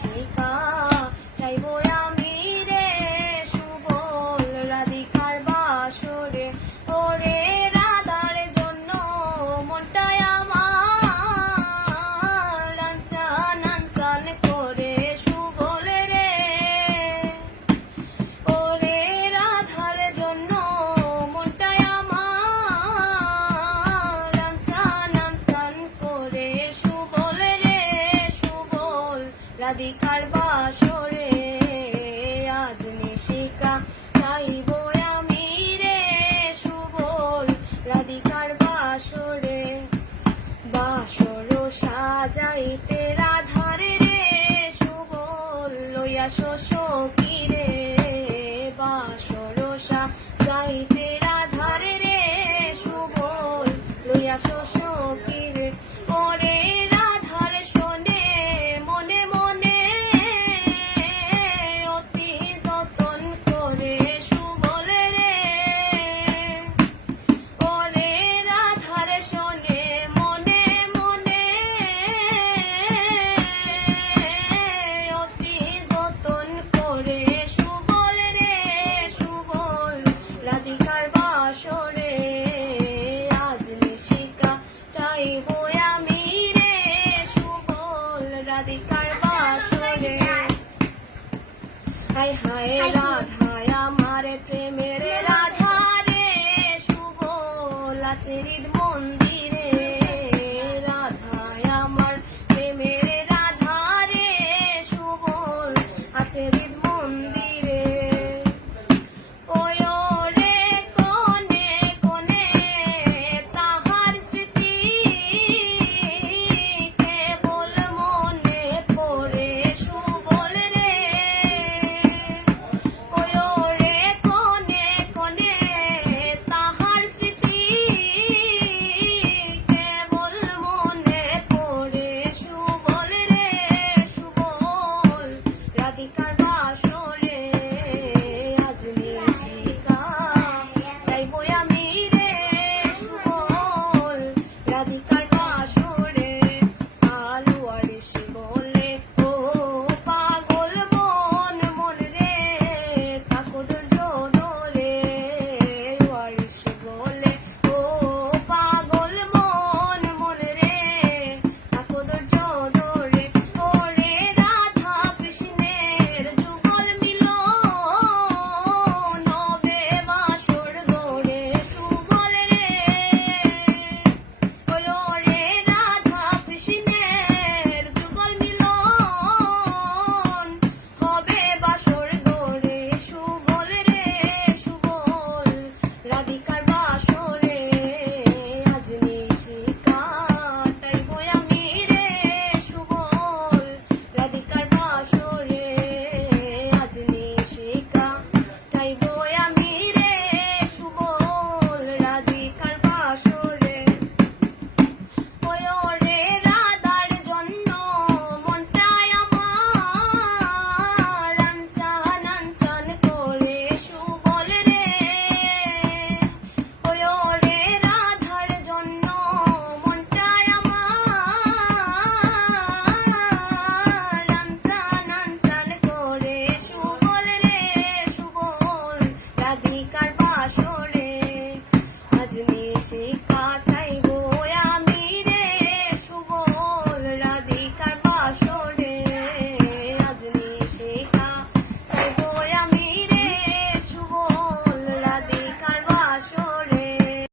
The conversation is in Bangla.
Chica. রাধিকার বাসরে, আজ নিশিকা গাইব আমি রে সুবল রাধিকার বাসরে। বাসর সাজাইতে রাধারে রে সুবল লইয়া শোষী রাধিকার বাসরে। হায় হায় রাধায় আমার প্রেমের রাধা রে শুভ লাচরিত practicar